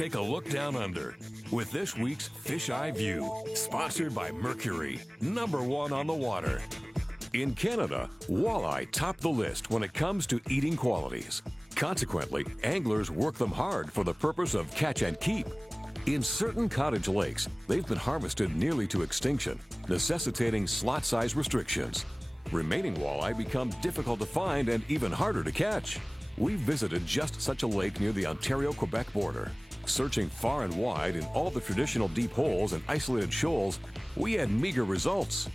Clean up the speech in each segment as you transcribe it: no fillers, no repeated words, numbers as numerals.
take a look down under with this week's Fish Eye View, sponsored by Mercury, #1 on the water. In Canada, walleye top the list when it comes to eating qualities. Consequently, anglers work them hard for the purpose of catch and keep. In certain cottage lakes, they've been harvested nearly to extinction, necessitating slot size restrictions. Remaining walleye become difficult to find and even harder to catch. We visited just such a lake near the Ontario-Quebec border. Searching far and wide in all the traditional deep holes and isolated shoals, we had meager results.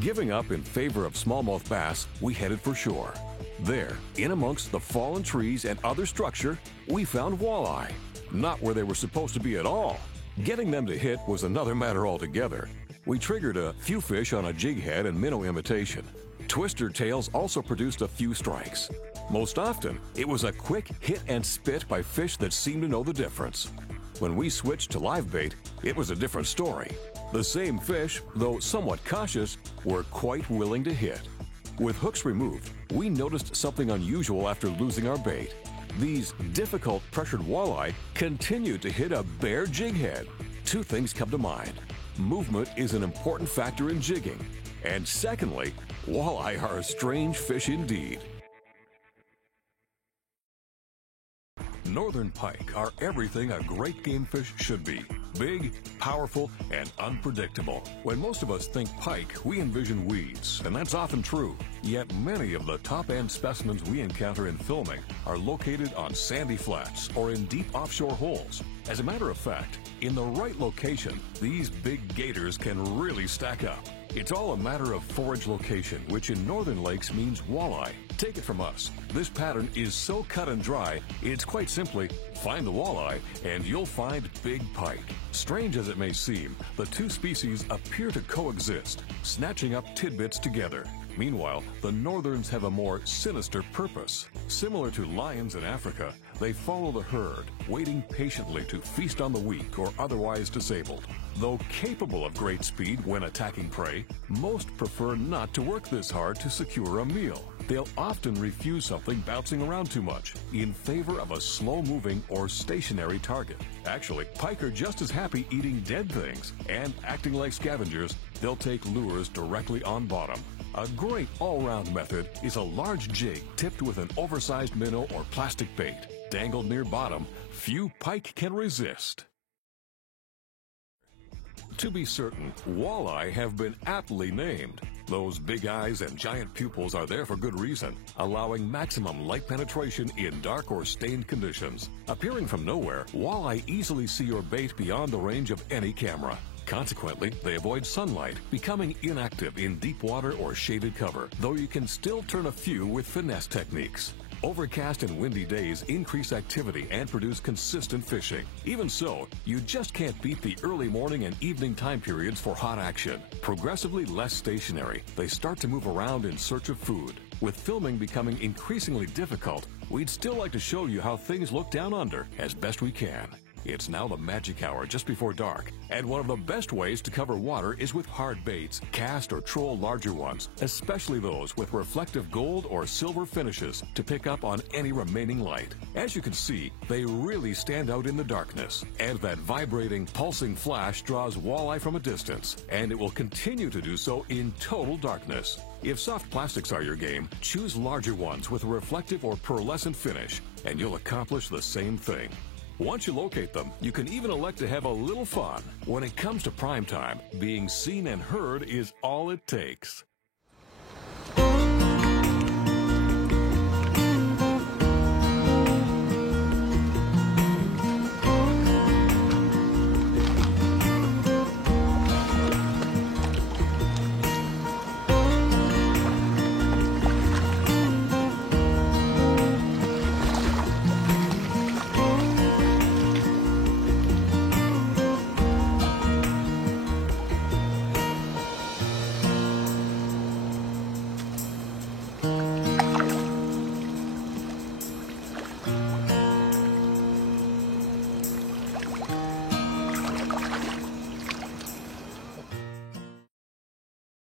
Giving up in favor of smallmouth bass, we headed for shore. There, in amongst the fallen trees and other structure, we found walleye. Not where they were supposed to be at all. Getting them to hit was another matter altogether. We triggered a few fish on a jig head and minnow imitation. Twister tails also produced a few strikes. Most often, it was a quick hit and spit by fish that seemed to know the difference. When we switched to live bait, it was a different story. The same fish, though somewhat cautious, were quite willing to hit. With hooks removed, we noticed something unusual after losing our bait. These difficult pressured walleye continued to hit a bare jig head. Two things come to mind. Movement is an important factor in jigging. And secondly, walleye are a strange fish indeed. Northern pike are everything a great game fish should be. Big, powerful, and unpredictable. When most of us think pike, we envision weeds, and that's often true. Yet many of the top-end specimens we encounter in filming are located on sandy flats or in deep offshore holes. As a matter of fact, in the right location, these big gators can really stack up. It's all a matter of forage location, which in northern lakes means walleye. Take it from us. This pattern is so cut and dry, it's quite simply find the walleye and you'll find big pike. Strange as it may seem, the two species appear to coexist, snatching up tidbits together. Meanwhile, the northerns have a more sinister purpose. Similar to lions in Africa, they follow the herd, waiting patiently to feast on the weak or otherwise disabled. Though capable of great speed when attacking prey, most prefer not to work this hard to secure a meal. They'll often refuse something bouncing around too much in favor of a slow-moving or stationary target. Actually, pike are just as happy eating dead things, and acting like scavengers, they'll take lures directly on bottom. A great all-round method is a large jig tipped with an oversized minnow or plastic bait. Dangled near bottom, few pike can resist. To be certain, walleye have been aptly named. Those big eyes and giant pupils are there for good reason, allowing maximum light penetration in dark or stained conditions. Appearing from nowhere, walleye easily see your bait beyond the range of any camera. Consequently, they avoid sunlight, becoming inactive in deep water or shaded cover, though you can still turn a few with finesse techniques. Overcast and windy days increase activity and produce consistent fishing. Even so, you just can't beat the early morning and evening time periods for hot action. Progressively less stationary, they start to move around in search of food. With filming becoming increasingly difficult, we'd still like to show you how things look down under as best we can. It's now the magic hour just before dark, and one of the best ways to cover water is with hard baits. Cast or troll larger ones, especially those with reflective gold or silver finishes, to pick up on any remaining light. As you can see, they really stand out in the darkness, and that vibrating, pulsing flash draws walleye from a distance, and it will continue to do so in total darkness. If soft plastics are your game, choose larger ones with a reflective or pearlescent finish, and you'll accomplish the same thing. Once you locate them, you can even elect to have a little fun. When it comes to prime time, being seen and heard is all it takes.